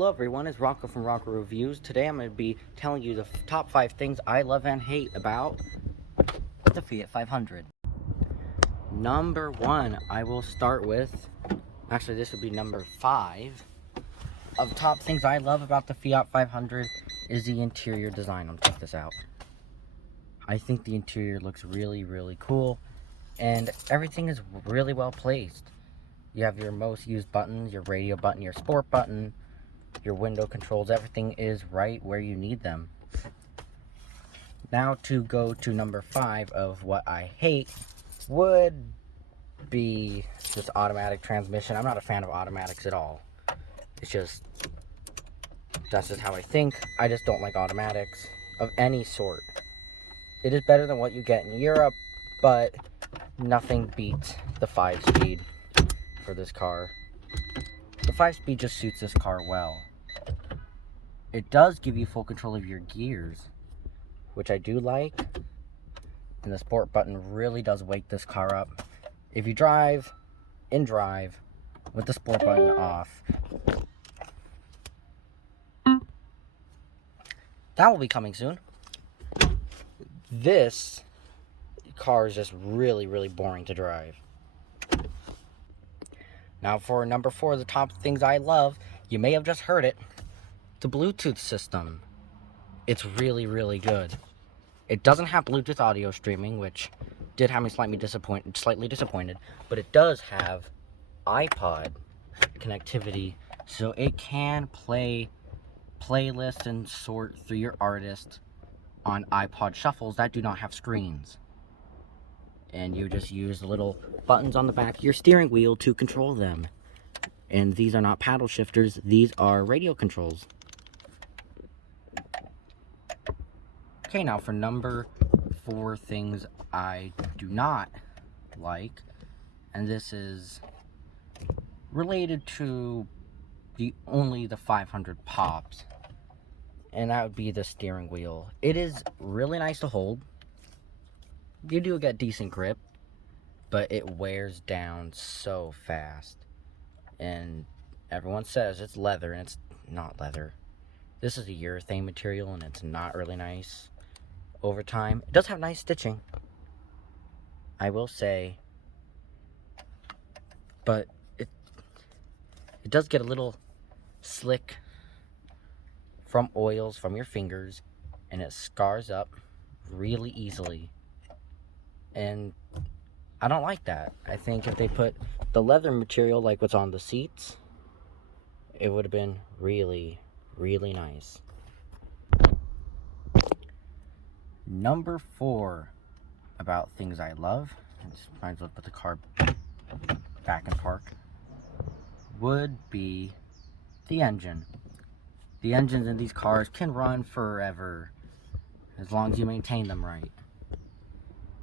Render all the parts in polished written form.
Hello everyone, it's Rocco from Rocco Reviews. Today I'm going to be telling you the top 5 things I love and hate about the Fiat 500. Number 1, I will start with, actually this would be number 5, of top things I love about the Fiat 500 is the interior design. Check this out. I think the interior looks really cool and everything is really well placed. You have your most used buttons, your radio button, your sport button, your window controls, everything is right where you need them. Now to go to number 5 of what I hate would be this automatic transmission. I'm not a fan of automatics at all. It's just, that's just how I think. I just don't like automatics of any sort. It is better than what you get in Europe, but nothing beats the 5-speed for this car. The 5-speed just suits this car well. It does give you full control of your gears, which I do like. And the sport button really does wake this car up. If you drive with the sport button off, that will be coming soon. This car is just really boring to drive. Now for number 4, the top things I love, you may have just heard it, the Bluetooth system. It's really good. It doesn't have Bluetooth audio streaming, which did have me slightly disappointed, but it does have iPod connectivity, so it can play playlists and sort through your artist on iPod shuffles that do not have screens. And you just use the little buttons on the back of your steering wheel to control them. And these are not paddle shifters, these are radio controls. Okay, now for number 4 things I do not like, and this is related to only the 500 pops, and that would be the steering wheel. It is really nice to hold. You do get decent grip, but it wears down so fast. And everyone says it's leather, and it's not leather. This is a urethane material, and it's not really nice over time. It does have nice stitching, I will say, but it does get a little slick from oils from your fingers, and it scars up really easily. And I don't like that. I think if they put the leather material like what's on the seats, it would have been really nice. Number 4 about things I love, I just might as well put the car back in park, would be the engine. The engines in these cars can run forever as long as you maintain them right.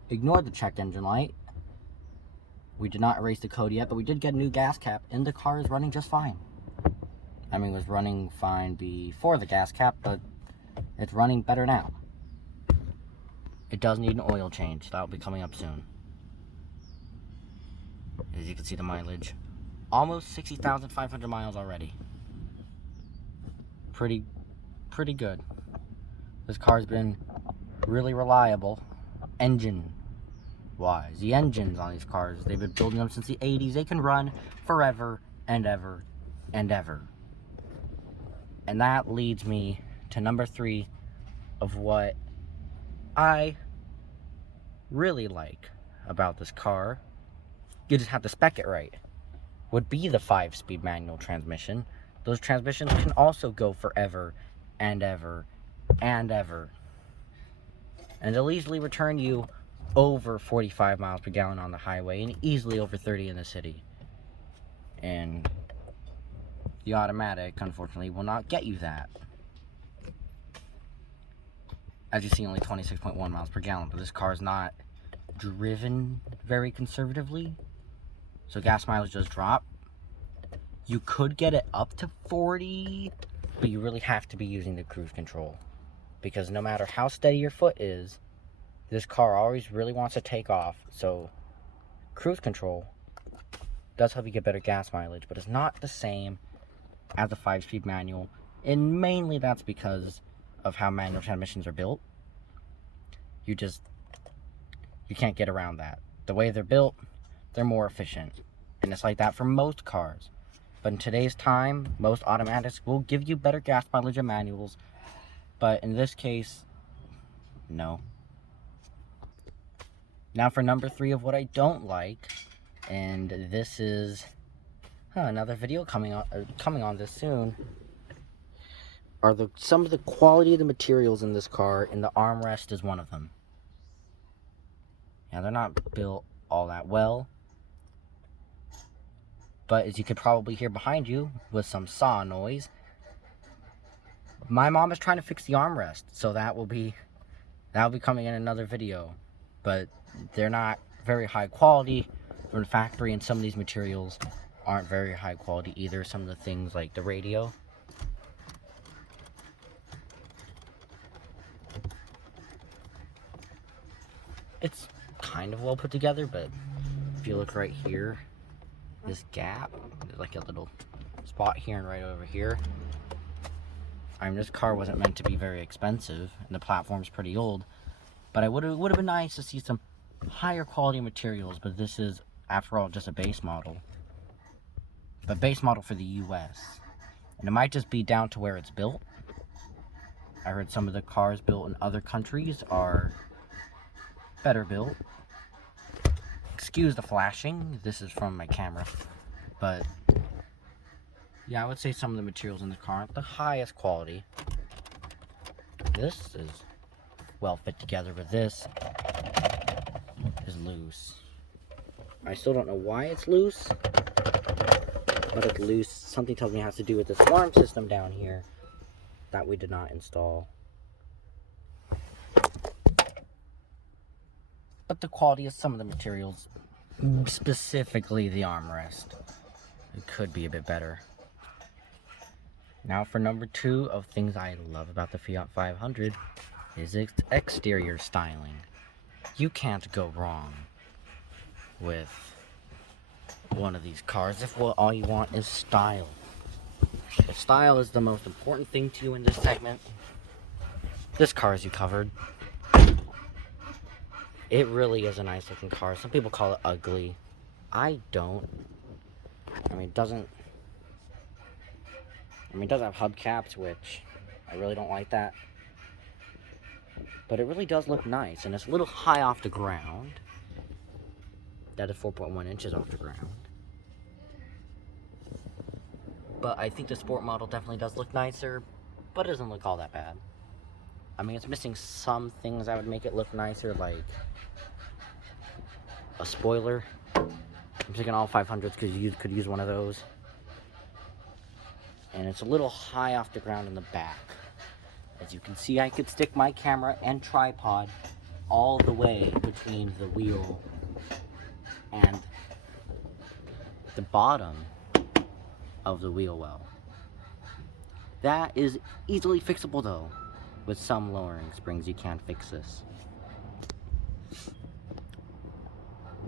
Ignore the check engine light. We did not erase the code yet, but we did get a new gas cap, and the car is running just fine. I mean, it was running fine before the gas cap, but it's running better now. It does need an oil change. That will be coming up soon. As you can see, the mileage, almost 60,500 miles already. Pretty good. This car's been really reliable, engine-wise. The engines on these cars, they've been building them since the 80s. They can run forever and ever and ever. And that leads me to number 3 of what I really like about this car. You just have to spec it right. Would be the 5-speed manual transmission. Those transmissions can also go forever and ever and ever. And they'll easily return you over 45 miles per gallon on the highway and easily over 30 in the city. And the automatic, unfortunately, will not get you that. As you see, only 26.1 miles per gallon, but this car is not driven very conservatively, so gas mileage does drop. You could get it up to 40, but you really have to be using the cruise control, because no matter how steady your foot is, this car always really wants to take off. So cruise control does help you get better gas mileage, but it's not the same as a 5-speed manual, and mainly that's because of how manual transmissions are built. You can't get around that. The way they're built, they're more efficient, and it's like that for most cars. But in today's time, most automatics will give you better gas mileage than manuals, but in this case, no. Now for number 3 of what I don't like, and this is another video coming on this soon, are some of the quality of the materials in this car, and the armrest is one of them. Now they're not built all that well, but as you could probably hear behind you with some saw noise, my mom is trying to fix the armrest, so that'll be coming in another video. But they're not very high quality from the factory, and some of these materials aren't very high quality either. Some of the things like the radio. It's kind of well put together, but if you look right here, this gap, there's like a little spot here and right over here. I mean, this car wasn't meant to be very expensive, and the platform's pretty old, but it would have been nice to see some higher quality materials. But this is, after all, just a base model, but base model for the US, and it might just be down to where it's built. I heard some of the cars built in other countries are better built. Excuse the flashing, this is from my camera, but yeah, I would say some of the materials in the car aren't the highest quality. This is well fit together, but this is loose. I still don't know why it's loose, but it's loose. Something tells me it has to do with this alarm system down here that we did not install. But the quality of some of the materials, specifically the armrest, it could be a bit better. Now for number 2 of things I love about the Fiat 500 is its exterior styling. You can't go wrong with one of these cars if all you want is style. If style is the most important thing to you in this segment, this car is you covered. It really is a nice looking car. Some people call it ugly. I don't. I mean, it does have hubcaps, which I really don't like that. But it really does look nice, and it's a little high off the ground. That is 4.1 inches off the ground. But I think the sport model definitely does look nicer, but it doesn't look all that bad. I mean, it's missing some things that would make it look nicer, like a spoiler. I'm thinking all 500s because you could use one of those. And it's a little high off the ground in the back. As you can see, I could stick my camera and tripod all the way between the wheel and the bottom of the wheel well. That is easily fixable though. With some lowering springs, you can fix this.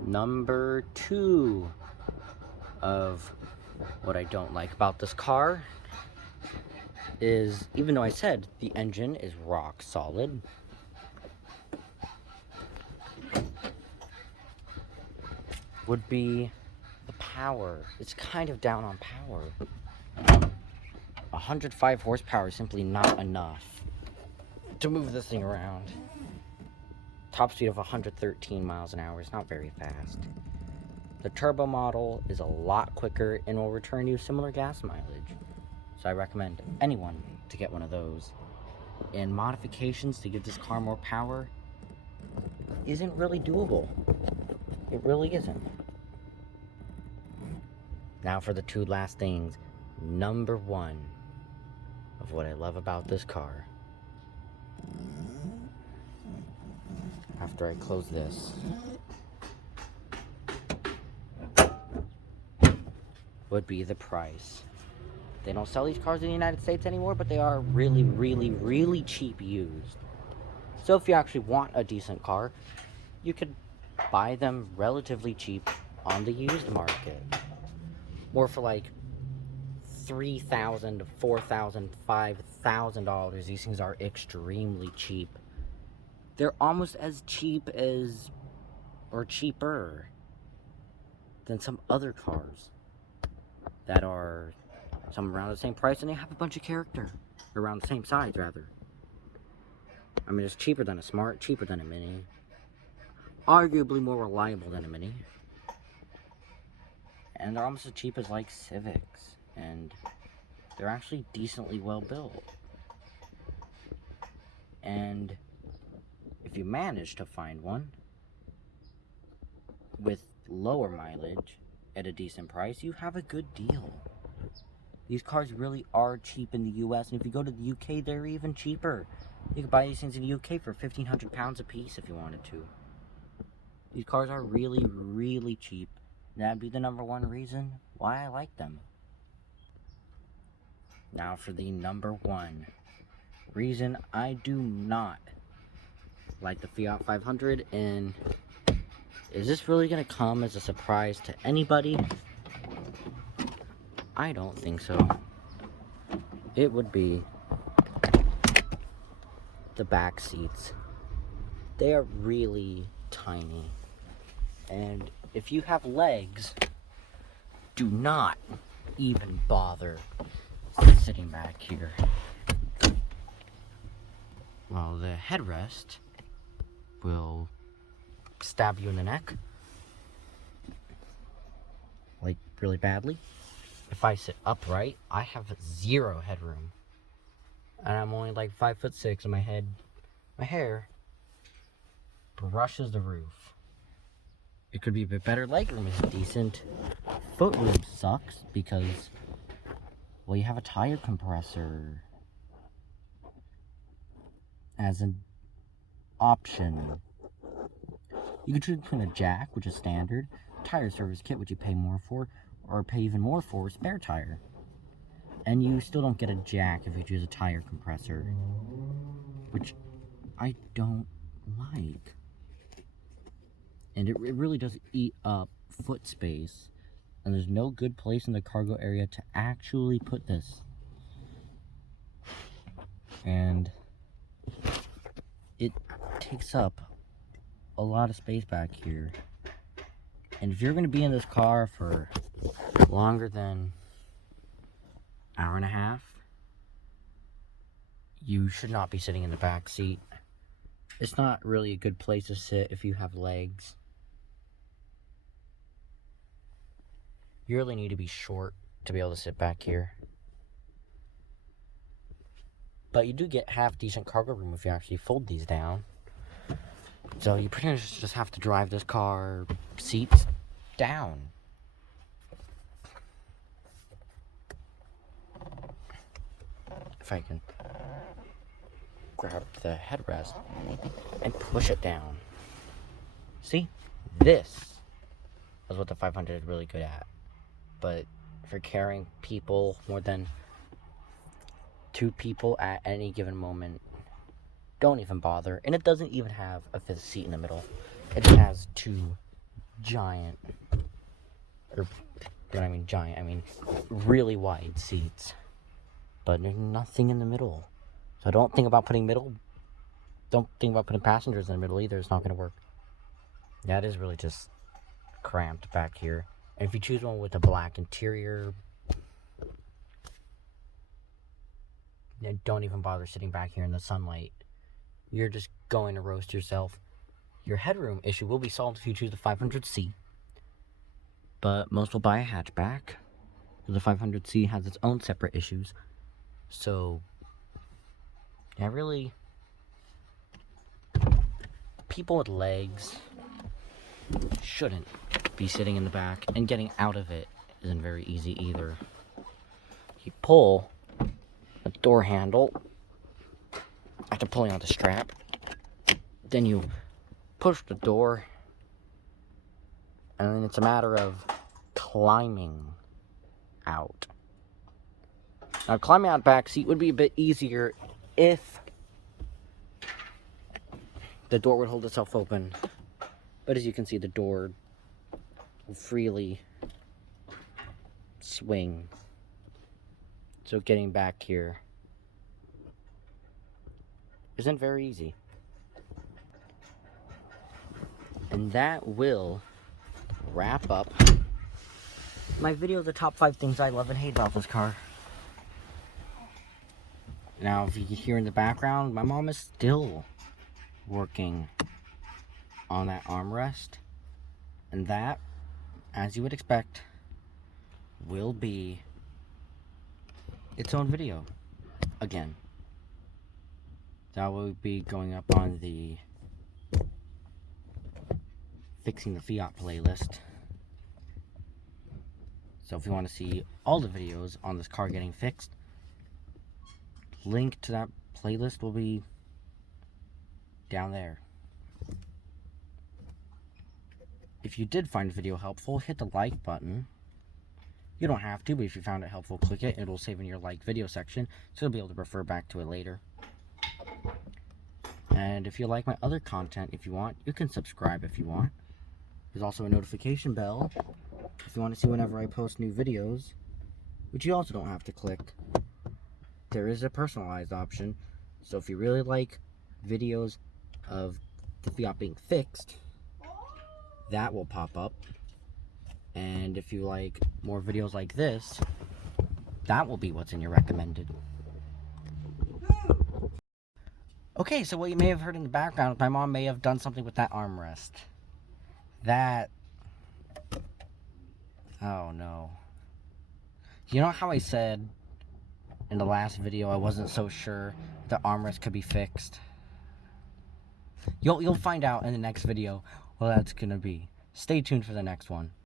Number 2 of what I don't like about this car is, even though I said the engine is rock solid, would be the power. It's kind of down on power. 105 horsepower is simply not enough to move this thing around. Top speed of 113 miles an hour is not very fast. The turbo model is a lot quicker and will return you similar gas mileage. So I recommend anyone to get one of those. And modifications to give this car more power isn't really doable. It really isn't. Now for the 2 last things. Number 1 of what I love about this car. After I close this, would be the price. They don't sell these cars in the United States anymore, but they are really, really, really cheap used. So if you actually want a decent car, you could buy them relatively cheap on the used market. Or for like $3,000 to $4,000, $5,000. These things are extremely cheap. They're almost as cheap as, or cheaper than some other cars that are some around the same price, and they have a bunch of character. Around the same size, rather. I mean, it's cheaper than a Smart, cheaper than a Mini. Arguably more reliable than a Mini. And they're almost as cheap as, like, Civics. And they're actually decently well built. And if you manage to find one with lower mileage at a decent price, you have a good deal. These cars really are cheap in the US, and if you go to the UK, they're even cheaper. You can buy these things in the UK for £1,500 a piece if you wanted to. These cars are really, really cheap. That'd be the #1 reason why I like them. Now for the #1 reason I do not like the Fiat 500, and is this really going to come as a surprise to anybody? I don't think so. It would be the back seats. They are really tiny. And if you have legs, do not even bother sitting back here. Well, the headrest will stab you in the neck, like really badly. If I sit upright, I have 0 headroom, and I'm only like 5'6", and my hair brushes the roof. It could be a bit better. Legroom is decent. Footroom sucks because, well, you have a tire compressor as an option. You can choose between a jack, which is standard, tire service kit, which you pay more for, or pay even more for a spare tire. And you still don't get a jack if you choose a tire compressor, which I don't like. And it really does eat up foot space, and there's no good place in the cargo area to actually put this. And it takes up a lot of space back here. And if you're going to be in this car for longer than an hour and a half, you should not be sitting in the back seat. It's not really a good place to sit if you have legs. You really need to be short to be able to sit back here. But you do get half decent cargo room if you actually fold these down. So you pretty much just have to drive this car seats down. If I can grab the headrest and push it down. See? This is what the 500 is really good at. But for carrying people, more than 2 people at any given moment, don't even bother. And it doesn't even have a 5th seat in the middle. It just has 2 giant, or when I mean giant, I mean really wide seats. But there's nothing in the middle. So don't think about putting passengers in the middle either. It's not going to work. Yeah, it is really just cramped back here. And if you choose one with a black interior, don't even bother sitting back here in the sunlight. You're just going to roast yourself. Your headroom issue will be solved if you choose the 500C. But most will buy a hatchback. The 500C has its own separate issues. So, yeah, really, people with legs shouldn't be sitting in the back, and getting out of it isn't very easy either. You pull the door handle after pulling on the strap, then you push the door, and then it's a matter of climbing out. Now, climbing out back seat would be a bit easier if the door would hold itself open. But as you can see, the door will freely swing So getting back here isn't very easy. And that will wrap up my video of the top 5 things I love and hate about this car. Now, if you can hear in the background, my mom is still working on that armrest. And that, as you would expect, will be its own video again. That will be going up on the Fixing the Fiat playlist. So if you want to see all the videos on this car getting fixed, link to that playlist will be down there. If you did find the video helpful, hit the like button. You don't have to, but if you found it helpful, click it. It'll save in your like video section, so you'll be able to refer back to it later. And if you like my other content, if you want, you can subscribe if you want. There's also a notification bell if you want to see whenever I post new videos, which you also don't have to click. There is a personalized option, so if you really like videos of the Fiat being fixed, that will pop up. And if you like more videos like this, that will be what's in your recommended. Okay, so what you may have heard in the background, my mom may have done something with that armrest. That... oh no. You know how I said in the last video I wasn't so sure the armrest could be fixed? You'll find out in the next video what that's gonna be. Stay tuned for the next one.